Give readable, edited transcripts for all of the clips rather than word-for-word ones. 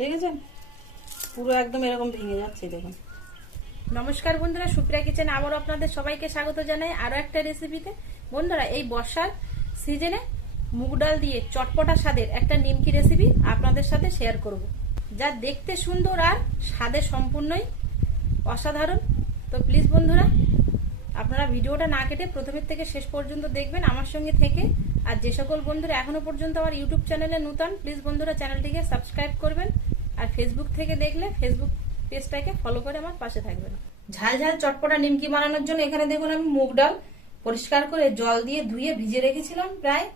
দেখেছেন পুরো একদম এরকম ভেঙে যাচ্ছে দেখুন। নমস্কার বন্ধুরা, সুপ্রিয়া কিচেনে আবারও আপনাদের সবাইকে স্বাগত জানাই আরো একটা রেসিপিতে। বন্ধুরা, এই বর্ষার সিজনে মুগ ডাল দিয়ে চটপটা স্বাদের একটা নিমকি রেসিপি আপনাদের সাথে শেয়ার করব, যা দেখতে সুন্দর আর স্বাদে সম্পূর্ণই অসাধারণ। তো প্লিজ বন্ধুরা, আপনারা ভিডিওটা না কেটে প্রথমের থেকে শেষ পর্যন্ত দেখবেন আমার সঙ্গে থেকে। আর যে সকল বন্ধুরা এখনো পর্যন্ত আমার ইউটিউব চ্যানেলে নতুন, প্লিজ বন্ধুরা চ্যানেলটিকে সাবস্ক্রাইব করবেন। আর ফেসবুক থেকে দেখলে ফেসবুক পেজটাকে ফলো করে আমার পাশে থাকবেন। ঝাল ঝাল চটপটা নিমকি বানানোর জন্য এখানে দেখুন আমি মুগ ডাল পরিষ্কার করে জল দিয়ে ধুয়ে ভিজে রেখেছিলাম, প্রায়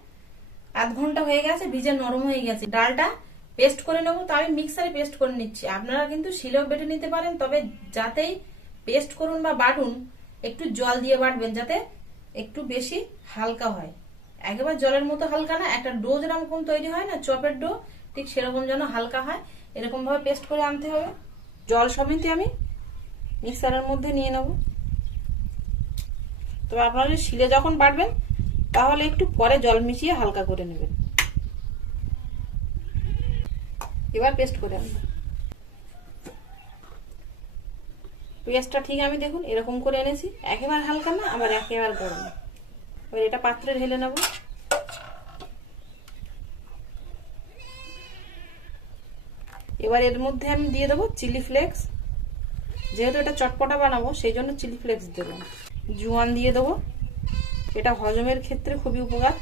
আধ ঘন্টা হয়ে গেছে, ভিজে নরম হয়ে গেছে। ডালটা পেস্ট করে নেবো, তো আমি মিক্সারে পেস্ট করে নিচ্ছি। আপনারা কিন্তু শিলেও বেটে নিতে পারেন, তবে যাতেই পেস্ট করুন বা বাটুন একটু জল দিয়ে বাটবেন, যাতে একটু বেশি হালকা হয়। একেবারে জলের মতো হালকা না, একটা ডো যেরকম তৈরি হয় না চপের ডো, ঠিক সেরকম যেন হালকা হয়, এরকম ভাবে পেস্ট করে আনতে হবে। জল সমেত আমি মিক্সারের মধ্যে নিয়ে নেব। তবে আপনারা শিলে যখন বাটবেন তাহলে একটু পরে জল মিশিয়ে হালকা করে নেবেন। এবার পেস্ট করে আনবো। পেস্টটা ঠিক আমি দেখুন এরকম করে এনেছি, একেবারে হালকা না আবার একেবারে গরম না। এবার এটা পাত্রে ঢেলে নেব। এবার এর মধ্যে আমি দিয়ে দেবো চিলি ফ্লেক্স, যেহেতু এটা চটপটা বানাবো সেই জন্য চিলি ফ্লেক্স দেবো। জোয়ান দিয়ে দেবো, এটা হজমের ক্ষেত্রে খুবই উপকার।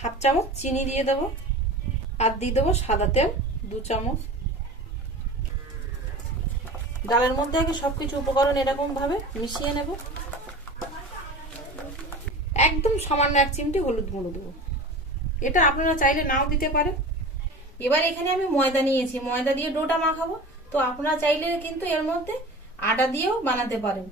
হাফ চামচ চিনি দিয়ে দেবো, আর দিয়ে দেবো সাদা তেল 2 চামচ। ডালের মধ্যে আগে সবকিছু উপকরণ এরকম ভাবে মিশিয়ে নেব। একদম সামান্য 1 চিমটি হলুদ গুঁড়ো দেবো, এটা আপনারা চাইলে নাও দিতে পারেন। এবার এখানে আমি ময়দা নিয়েছি, ময়দা দিয়ে ডোটা মাখাবো, তো আপনারা চাইলে কিন্তু এর মধ্যে আটা দিয়েও বানাতে পারেন।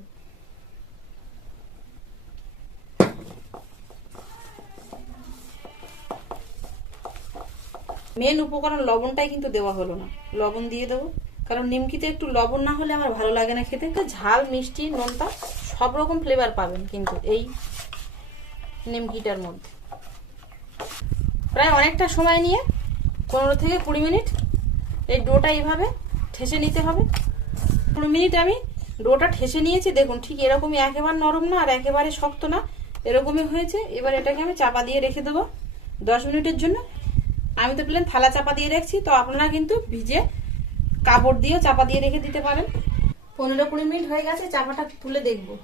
মেন উপকরণ লবণটাই কিন্তু দেওয়া হলো না, লবণ দিয়ে দেবো, কারণ নিমকিতে একটু লবণ না হলে আমার ভালো লাগে না খেতে। ঝাল মিষ্টি নোনতা সব রকম ফ্লেভার পাবেন কিন্তু এই নিমকিটার মধ্যে। প্রায় অনেকটা সময় নিয়ে 15 থেকে 20 মিনিট এই ডোটা এইভাবে ঠেসে নিতে হবে। 20 মিনিট আমি ডোটা ঠেসে নিয়েছি, দেখুন ঠিক এরকমই, একেবারে নরম না আর একেবারে শক্ত না, এরকমই হয়েছে। এবার এটাকে আমি চাপা দিয়ে রেখে দেবো 10 মিনিটের জন্য। আমি তো প্লেন থালা চাপা দিয়ে রাখছি, তো আপনারা কিন্তু ভিজে কাপড় দিয়েও চাপা দিয়ে রেখে দিতে পারেন। 15-20 মিনিট হয়ে গেছে, চাপাটা তুলে দেখবো।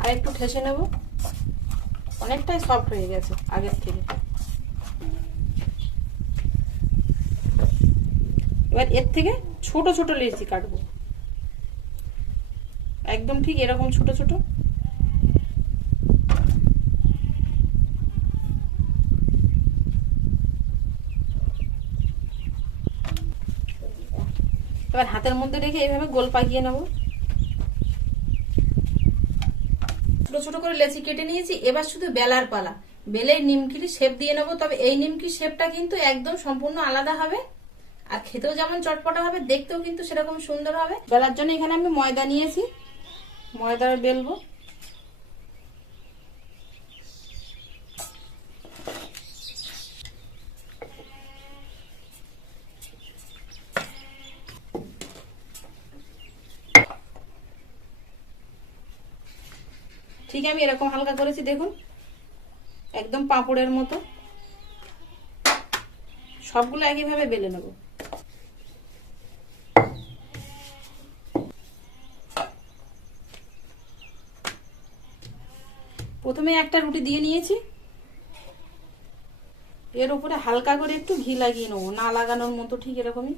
আর একটু ঠেসে নেব, অনেকটাই সফট হয়ে গেছে আগের থেকে। এবার এর থেকে ছোট ছোট লেচি কাটবো, একদম ঠিক এরকম ছোট ছোট। এবার হাতের মধ্যে রেখে এইভাবে গোল পাকিয়ে নেব। ছোট ছোট করে লেচি কেটে নিয়েছি, এবার শুধু বেলার পালা। বেলে নিমকির শেপ দিয়ে নেব, তবে এই নিমকির শেপটা কিন্তু একদম সম্পূর্ণ আলাদা হবে, আর খেতেও যেমন চটপটা হবে, দেখতেও কিন্তু সেরকম সুন্দর হবে। বেলার জন্য এখানে আমি ময়দা নিয়েছি, ময়দা বেলবো। ঠিক আমি এরকম হালকা করেছি, দেখুন একদম পাঁপড়ের মতো। সবগুলো একইভাবে বেলে নেব। প্রথমে একটা রুটি দিয়ে নিয়েছি, এর উপরে হালকা করে একটু ঘি লাগিয়ে নেবো, না লাগানোর মতো, ঠিক এরকমই।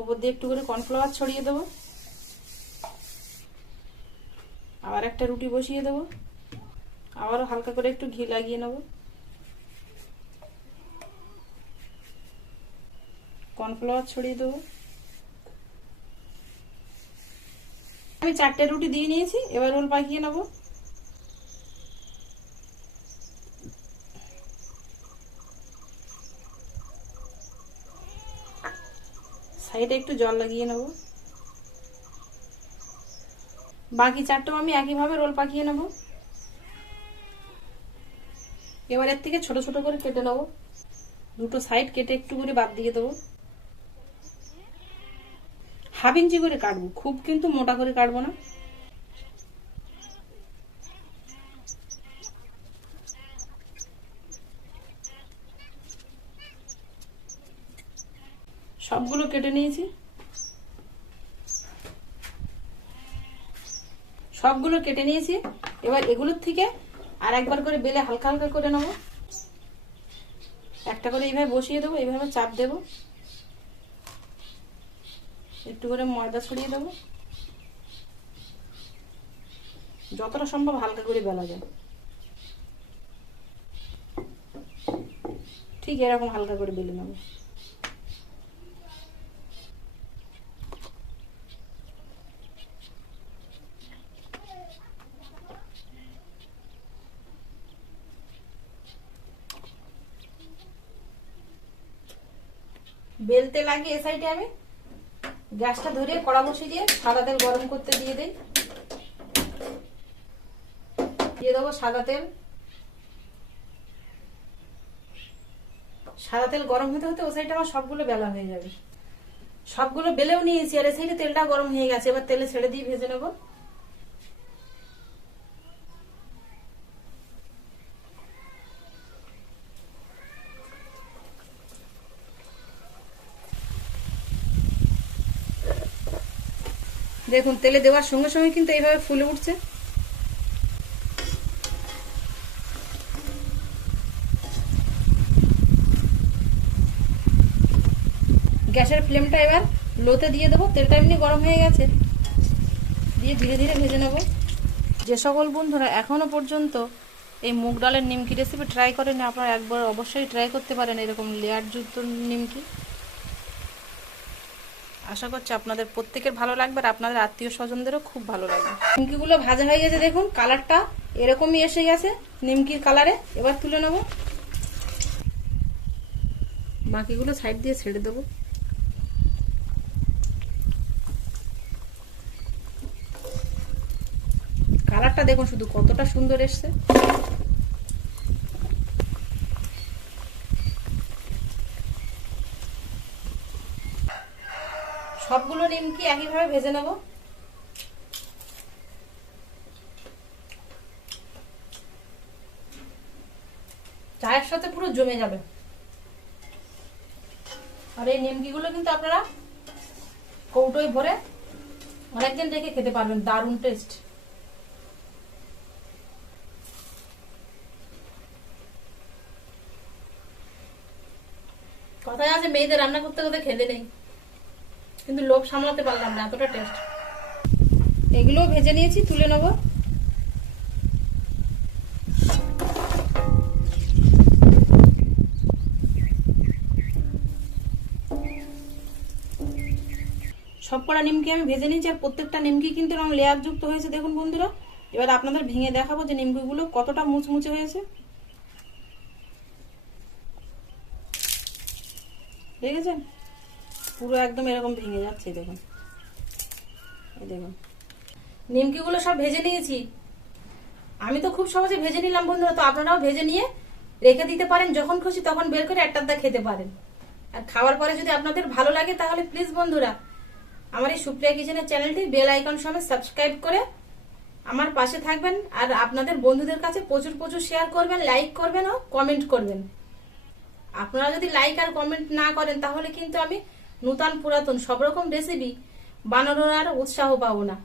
উপর দিয়ে একটু করে কর্নফ্লাওয়ার ছড়িয়ে দেবো। আবার একটা রুটি বসিয়ে দেবো, আবারও হালকা করে একটু ঘি লাগিয়ে নেব, কর্নফ্লাওয়ার ছড়িয়ে দেবো। আমি 4টে রুটি দিয়ে নিয়েছি, এবার রোল পাকিয়ে নেব। সাইডে একটু জল লাগিয়ে নেব। বাকি চারটাও আমি একইভাবে রোল পাকিয়ে নেব। এবার এর থেকে ছোট ছোট করে কেটে নেবো, দুটো সাইড কেটে একটু করে বাদ দিয়ে দেবো। 1/2 ইঞ্চি করে কাটবো, খুব কিন্তু মোটা করে কাটবো না। সবগুলো কেটে নিয়েছি, এবার এগুলোর থেকে আর একবার করে বেলে হালকা হালকা করে নেবো। একটা করে এইভাবে বসিয়ে দেবো, এইভাবে চাপ দেবো, একটু করে ময়দা ছড়িয়ে দেবো, যতটা সম্ভব হালকা করে বেলা যায়। ঠিক এরকম হালকা করে বেলে নেবো। বেলতে লাগিয়ে এ সাইডে আমি গ্যাসটা ধরে কড়া বসিয়ে দিয়ে সাদা তেল গরম করতে দিয়ে দেই। দিয়ে দেবো সাদা তেল। সাদা তেল গরম হতে হতে ও সাইডে আমার সবগুলো বেলা হয়ে যাবে। সবগুলো বেলেও নিয়েছি, আর এই সাইডে তেলটা গরম হয়ে গেছে। এবার তেলে ছেড়ে দিয়ে ভেজে নেবো। দেখুন তেলে দেওয়ার সঙ্গে সঙ্গে কিন্তু এইভাবে ফুলে উঠছে। গ্যাসের ফ্লেমটা এবার লোতে দিয়ে দেবো। তেলটা এমনি গরম হয়ে গেছে, দিয়ে ধীরে ধীরে ভেজে নেব। যে সকল বন্ধুরা এখনো পর্যন্ত এই মুগ ডালের নিমকি রেসিপি ট্রাই করেন, আপনারা একবার অবশ্যই ট্রাই করতে পারেন এরকম লেয়ার যুক্ত নিমকি। আশা করছি আপনাদের প্রত্যেকের ভালো লাগবে, আর আপনাদের আত্মীয় স্বজনদেরও খুব ভালো লাগবে। নিমকিগুলো ভাজা হয়ে গেছে, দেখুন কালারটা এরকমই এসে গেছে নিমকির কালারে। এবার তুলে নেব, বাকিগুলো সাইড দিয়ে ছেড়ে দেবো। কালারটা দেখুন শুধু কতটা সুন্দর এসছে। সবগুলো নিমকি একইভাবে ভেজে নেব। চায়ের সাথে পুরো জমে যাবে। আর এই নিমকিগুলো কিন্তু আপনারা কৌটোয় ভরে অনেকদিন রেখে খেতে পারবেন, দারুণ টেস্ট। কথায় আছে মেয়েদের রান্না করতে করতে খেতে নেই, কিন্তু লোভ সামলাতে পারলাম না, এতটা টেস্ট। এগুলো ভেজে নিয়েছি, তুলে নেব। সবকটা নিমকি আমি ভেজে নিয়েছি, আর প্রত্যেকটা নিমকি কিন্তু এরকম লেয়ার যুক্ত হয়েছে। দেখুন বন্ধুরা, এবার আপনাদের ভেঙে দেখাবো যে নিমকিগুলো কতটা মুচমুচে হয়েছে। দেখেছেন পুরো একদম এরকম ভেঙে যাচ্ছে। দেখুন এই দেখুন নিমকিগুলো সব ভেজে নিয়েছি। আমি তো খুব সহজে ভেজে নিলাম বন্ধুরা, তো আপনারাও ভেজে নিয়ে রেখে দিতে পারেন, যখন খুশি তখন বের করে একটা খেতে পারেন। আর খাওয়ার পরে যদি আপনাদের ভালো লাগে তাহলে প্লিজ বন্ধুরা আমার এই সুপ্রিয়া কিচেনের চ্যানেলটি বেল আইকন সমেত সাবস্ক্রাইব করে আমার পাশে থাকবেন। আর আপনাদের বন্ধুদের কাছে প্রচুর প্রচুর শেয়ার করবেন, লাইক করবেন ও কমেন্ট করবেন। আপনারা যদি লাইক আর কমেন্ট না করেন তাহলে কিন্তু আমি নূতন পুরাতন সব রকম রেসিপি বানানোর আর উৎসাহ পাবো না।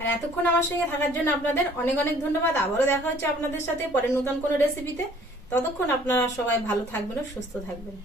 আর এতক্ষণ আমার সঙ্গে থাকার জন্য আপনাদের অনেক অনেক ধন্যবাদ। আবারও দেখা হচ্ছে আপনাদের সাথে পরে নতুন কোনো রেসিপিতে। ততক্ষণ আপনারা সবাই ভালো থাকবেন ও সুস্থ থাকবেন।